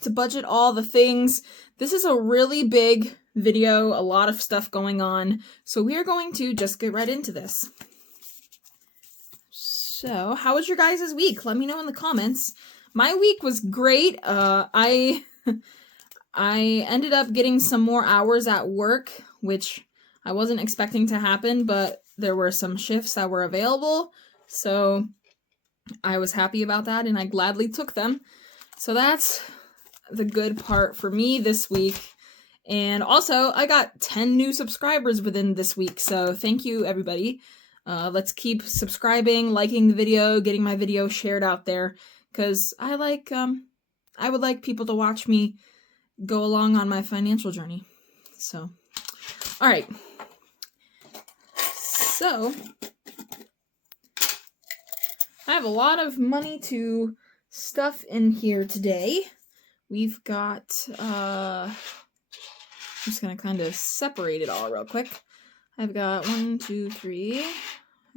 to budget, all the things. This is a really big video, a lot of stuff going on, so we are going to just get right into this. So, how was your guys' week? Let me know in the comments. My week was great. I ended up getting some more hours at work, which I wasn't expecting to happen, but there were some shifts that were available, so I was happy about that, and I gladly took them. So that's the good part for me this week. And also, I got 10 new subscribers within this week, so thank you, everybody. Let's keep subscribing, liking the video, getting my video shared out there, because I would like people to watch me go along on my financial journey. So, all right. So, I have a lot of money to stuff in here today. We've got, I'm just going to kind of separate it all real quick. I've got 1, 2, 3. I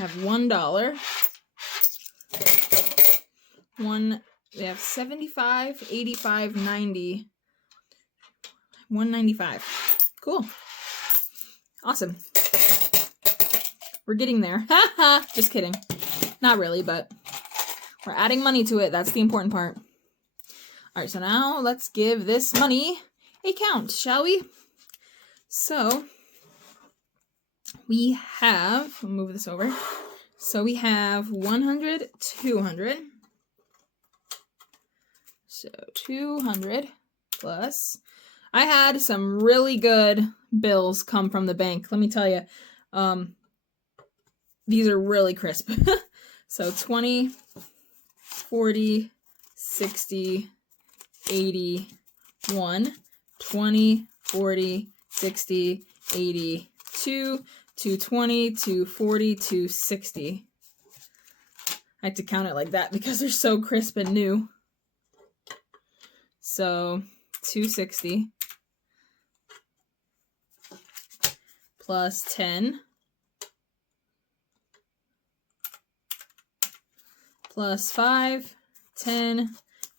have $1. We have 75, 85, 90, 195. Cool. Awesome. We're getting there. Haha, just kidding. Not really, but we're adding money to it. That's the important part. All right, so now let's give this money a count, shall we? So we have, I'll move this over. So we have 100, 200. So 200 plus. I had some really good bills come from the bank. Let me tell you, these are really crisp. So 20, 40, 60, 80, 1, 20, 40, 60, 80, 2, 220, 240, 260. I had to count it like that because they're so crisp and new. So 260 plus 10 plus 5, 10,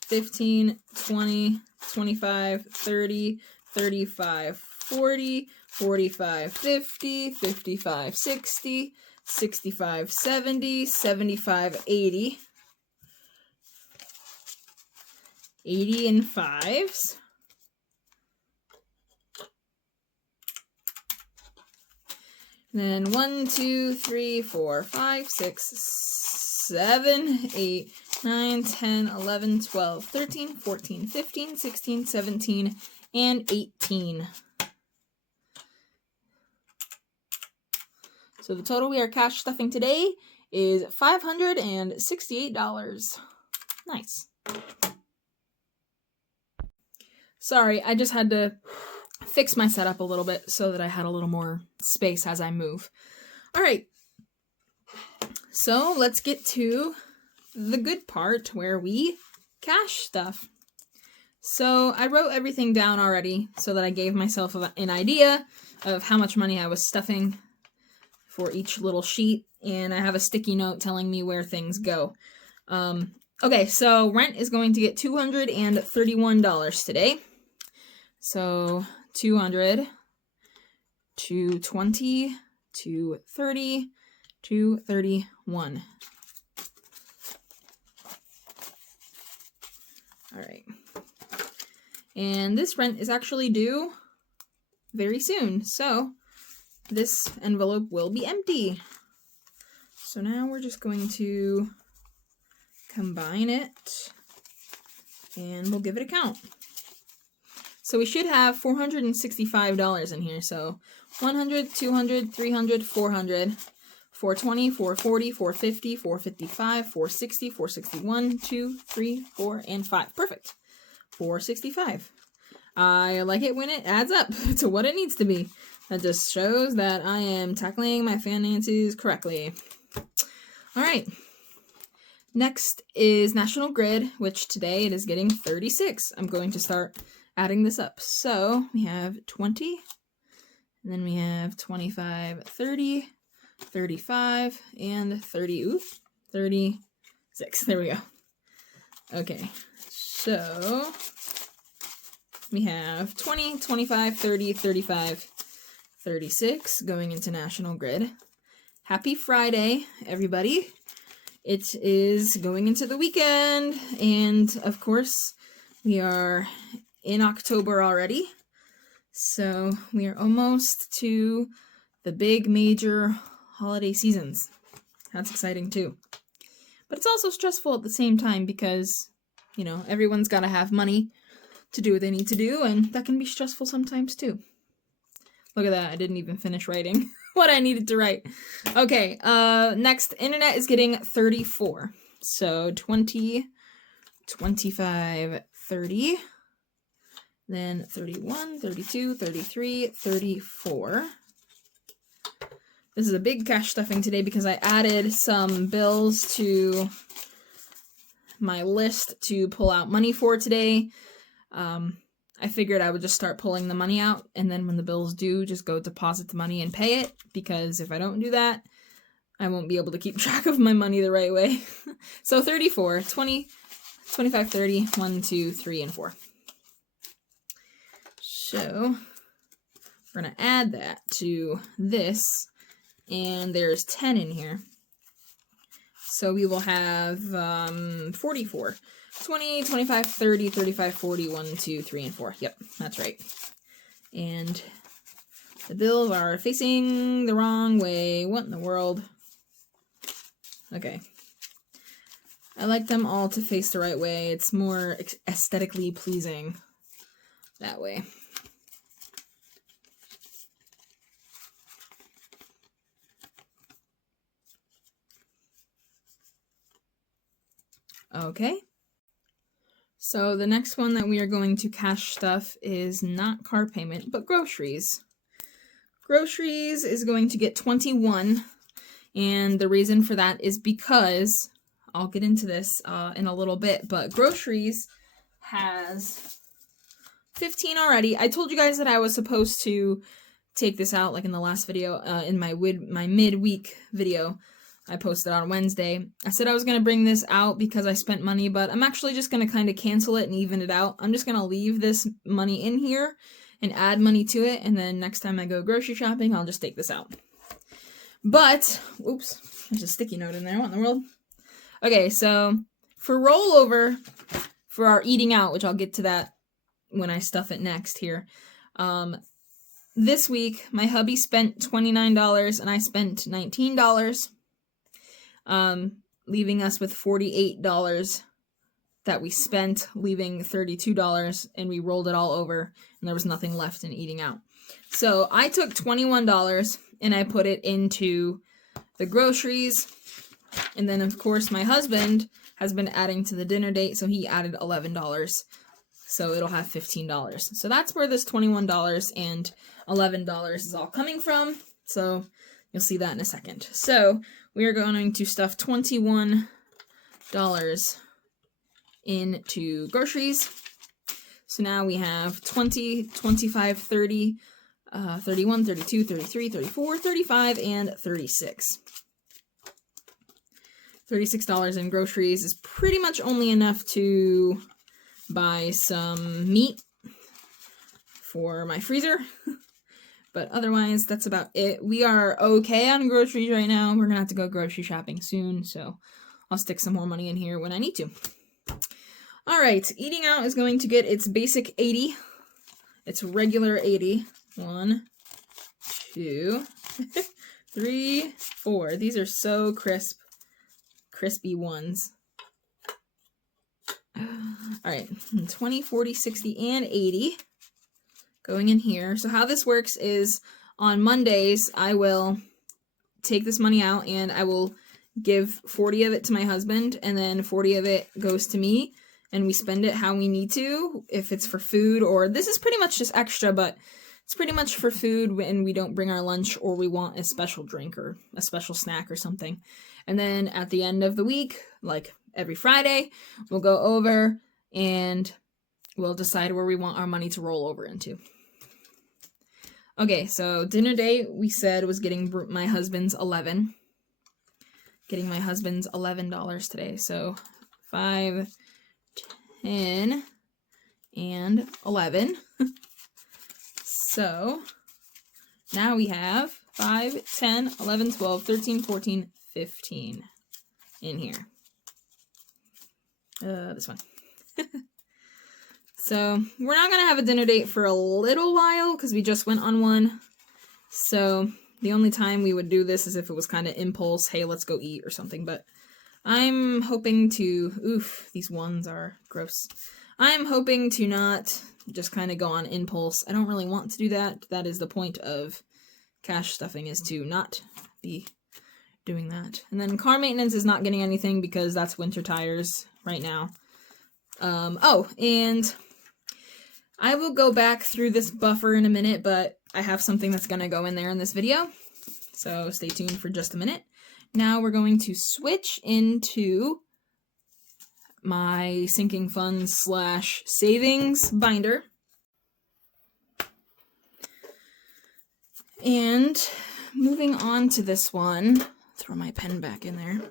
15, 20, 25, 30, 35, 40, 45, 50, 55, 60, 65, 70, 75, 80. 80 in fives. Then 1, 2, 3, 4, 5, 6, 7, 8, 9, 10, 11, 12, 13, 14, 15, 16, 17, and 18. So the total we are cash stuffing today is $568. Nice. Sorry, I just had to fix my setup a little bit so that I had a little more space as I move. All right. So let's get to the good part where we cash stuff. So I wrote everything down already so that I gave myself an idea of how much money I was stuffing for each little sheet, and I have a sticky note telling me where things go. Okay, so rent is going to get $231 today. So 200, 220, 230, 231. All right. And this rent is actually due very soon, so this envelope will be empty. So now we're just going to combine it, and we'll give it a count. So we should have $465 in here. So 100, 200, 300, 400, 420, 440, 450, 455, 460, 461, 2, 3, 4, and 5. Perfect. 465. I like it when it adds up to what it needs to be. That just shows that I am tackling my finances correctly. All right. Next is National Grid, which today it is getting 36. I'm going to start adding this up. So we have 20, and then we have 25, 30, 35, and 30. Ooh, 36. There we go. Okay. So we have 20, 25, 30, 35, 36 going into National Grid. Happy Friday, everybody. It is going into the weekend, and of course, we are in October already. So we are almost to the big major holiday seasons. That's exciting too. But it's also stressful at the same time because, you know, everyone's got to have money to do what they need to do, and that can be stressful sometimes too. Look at that, I didn't even finish writing what I needed to write. Okay, next, internet is getting 34. So 20, 25, 30, then 31, 32, 33, 34. This is a big cash stuffing today because I added some bills to my list to pull out money for today. I figured I would just start pulling the money out, and then when the bills due, just go deposit the money and pay it, because if I don't do that, I won't be able to keep track of my money the right way. So 34, 20, 25, 30, 1, 2, 3, and 4. So we're going to add that to this, and there's 10 in here. So we will have 44. 20, 25, 30, 35, 40, 1, 2, 3, and 4. Yep, that's right. And the bills are facing the wrong way. What in the world? Okay. I like them all to face the right way. It's more aesthetically pleasing that way. Okay. So the next one that we are going to cash stuff is not car payment, but groceries. Groceries is going to get 21, and the reason for that is because, I'll get into this in a little bit, but groceries has 15 already. I told you guys that I was supposed to take this out, like in the last video, in my midweek video I posted on Wednesday. I said I was going to bring this out because I spent money, but I'm actually just going to kind of cancel it and even it out. I'm just going to leave this money in here and add money to it, and then next time I go grocery shopping, I'll just take this out. But, oops, there's a sticky note in there. What in the world? Okay, so for rollover, for our eating out, which I'll get to that when I stuff it next here, this week, my hubby spent $29 and I spent $19. Leaving us with $48 that we spent, leaving $32, and we rolled it all over, and there was nothing left in eating out. So I took $21 and I put it into the groceries, and then of course my husband has been adding to the dinner date, so he added $11. So it'll have $15. So that's where this $21 and $11 is all coming from. So you'll see that in a second. So we are going to stuff $21 into groceries. So now we have 20, 25, 30, 31, 32, 33, 34, 35, and 36. $36 in groceries is pretty much only enough to buy some meat for my freezer. But otherwise, that's about it. We are okay on groceries right now. We're going to have to go grocery shopping soon, so I'll stick some more money in here when I need to. All right, eating out is going to get its basic 80. It's regular 80. 1, 2, 3, 4. These are so crisp. Crispy ones. All right, 20, 40, 60, and 80. Going in here. So how this works is on Mondays, I will take this money out and I will give 40 of it to my husband, and then 40 of it goes to me, and we spend it how we need to, if it's for food, or this is pretty much just extra, but it's pretty much for food when we don't bring our lunch or we want a special drink or a special snack or something. And then at the end of the week, like every Friday, we'll go over and we'll decide where we want our money to roll over into. Okay, so dinner date, we said, was getting my husband's 11. Getting my husband's $11 today. So 5, 10, and 11. So now we have 5, 10, 11, 12, 13, 14, 15 in here. This one. So we're not going to have a dinner date for a little while because we just went on one. So the only time we would do this is if it was kind of impulse, hey, let's go eat or something. But I'm hoping to, oof, these ones are gross. I'm hoping to not just kind of go on impulse. I don't really want to do that. That is the point of cash stuffing, is to not be doing that. And then car maintenance is not getting anything because that's winter tires right now. Oh, and I will go back through this buffer in a minute, but I have something that's going to go in there in this video. So stay tuned for just a minute. Now we're going to switch into my sinking funds / savings binder. And moving on to this one, throw my pen back in there.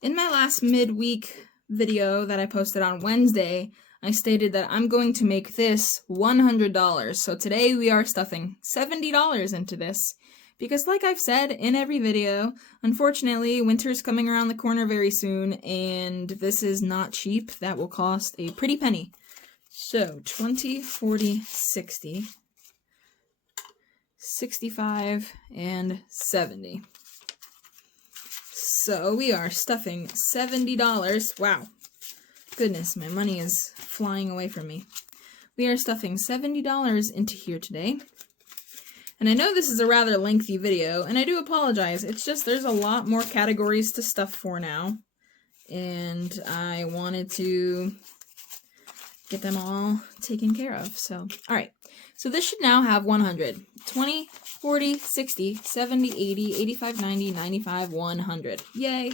In my last midweek video that I posted on Wednesday, I stated that I'm going to make this $100. So today we are stuffing $70 into this. Because like I've said in every video, unfortunately, winter's coming around the corner very soon, and this is not cheap. That will cost a pretty penny. So 20, 40, 60, 65, and 70. So we are stuffing $70. Wow. Goodness, my money is flying away from me. We are stuffing $70 into here today. And I know this is a rather lengthy video, and I do apologize. It's just there's a lot more categories to stuff for now. And I wanted to get them all taken care of. So, alright. So this should now have 100. 20, 40, 60, 70, 80, 85, 90, 95, 100. Yay!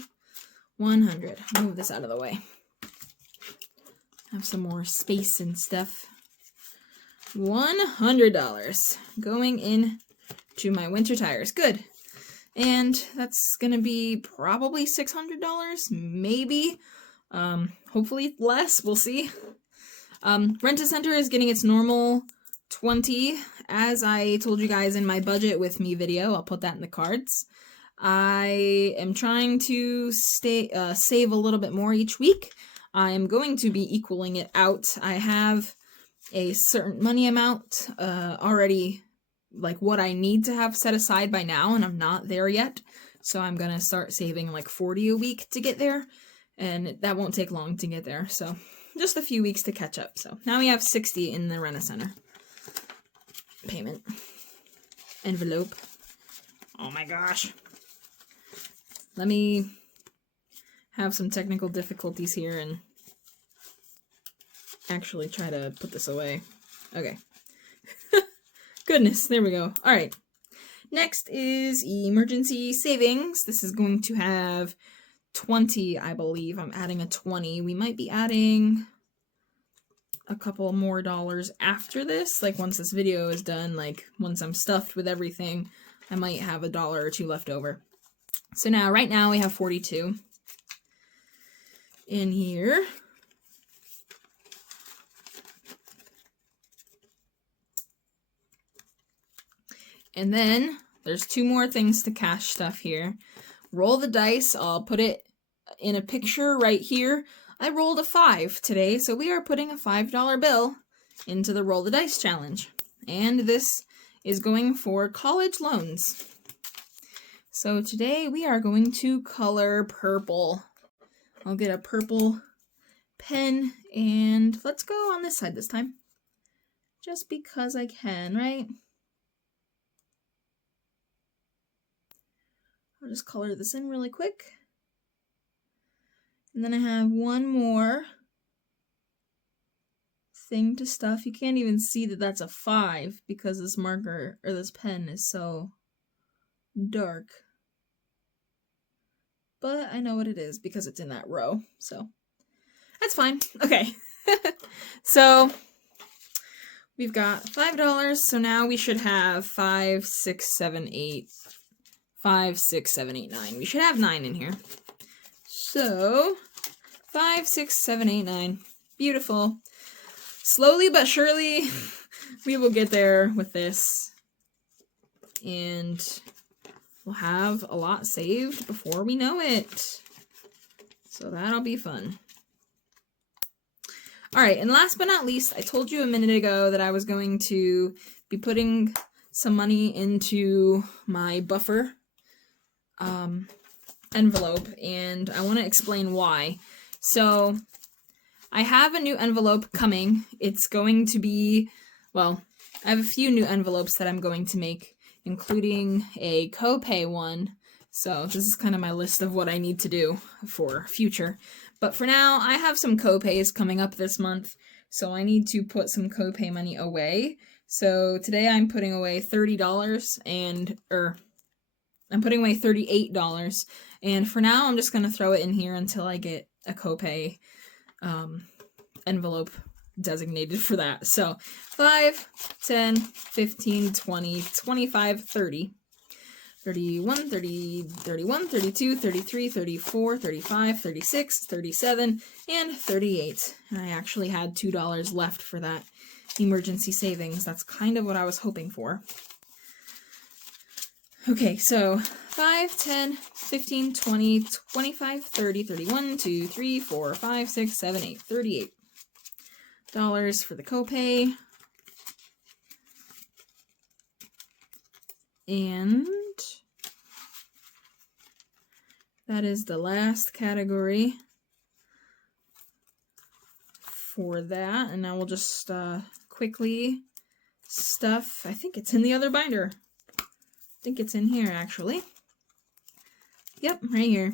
100. Move this out of the way. Have some more space and stuff. $100 going in to my winter tires. Good. And that's gonna be probably $600, maybe. Hopefully less. We'll see. Rent-A-Center is getting its normal 20, as I told you guys in my budget with me video. I'll put that in the cards. I am trying to save a little bit more each week. I am going to be equaling it out. I have a certain money amount already, like what I need to have set aside by now, and I'm not there yet. So I'm gonna start saving like 40 a week to get there, and that won't take long to get there. So just a few weeks to catch up. So now we have 60 in the Rent-A-Center payment envelope. Oh my gosh. Let me have some technical difficulties here and actually try to put this away. Okay. Goodness, there we go. Alright. Next is emergency savings. This is going to have 20, I believe. I'm adding a 20. We might be adding a couple more dollars after this. Like once this video is done, like once I'm stuffed with everything, I might have $1 or $2 left over. So now, right now we have 42 in here. And then there's 2 more things to cash stuff here. Roll the dice. I'll put it in a picture right here. I rolled a 5 today, so we are putting a $5 bill into the Roll the Dice challenge. And this is going for college loans. So today we are going to color purple. I'll get a purple pen, and let's go on this side this time. Just because I can, right? I'll just color this in really quick. And then I have one more thing to stuff. You can't even see that that's a 5 because this marker, or this pen, is so dark. But I know what it is because it's in that row, so that's fine. Okay. So we've got $5, so now we should have 5, 6, 7, 8, 5, 6, 7, 8, 9. We should have 9 in here. So 5, 6, 7, 8, 9. Beautiful. slowly but surely, we will get there with this. And we'll have a lot saved before we know it. So that'll be fun. Alright, and last but not least, I told you a minute ago that I was going to be putting some money into my buffer envelope, and I want to explain why. So, I have a new envelope coming. It's going to be, well, I have a few new envelopes that I'm going to make, including a copay one. So this is kind of my list of what I need to do for future. But for now, I have some copays coming up this month, so I need to put some copay money away. So today I'm putting away $30 I'm putting away $38. And for now, I'm just going to throw it in here until I get a copay envelope designated for that. So 5, 10, 15, 20, 25, 30, 31, 30, 31, 32, 33, 34, 35, 36, 37, and 38. And I actually had $2 left for that emergency savings. That's kind of what I was hoping for. Okay, so 5, 10, 15, 20, 25, 30, 31, 2, 3, 4, 5, 6, 7, 8, $38 for the copay. And that is the last category for that. And now we'll just quickly stuff, I think it's in the other binder. I think it's in here, actually. Yep, right here.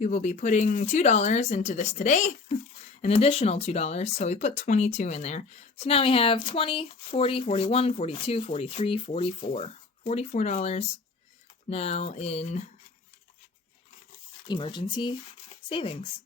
We will be putting $2 into this today, an additional $2, so we put 22 in there. So now we have 20, 40, 41, 42, 43, 44. $44 now in emergency savings.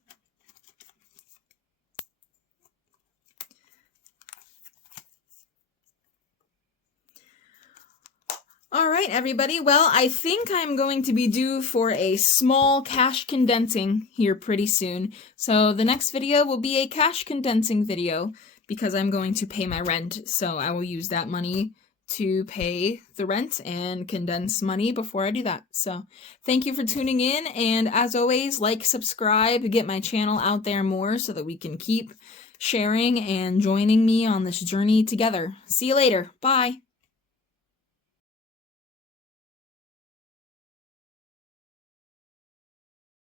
Alright, everybody. Well, I think I'm going to be due for a small cash condensing here pretty soon. So the next video will be a cash condensing video because I'm going to pay my rent. So I will use that money to pay the rent and condense money before I do that. So thank you for tuning in. And as always, like, subscribe, get my channel out there more so that we can keep sharing and joining me on this journey together. See you later. Bye.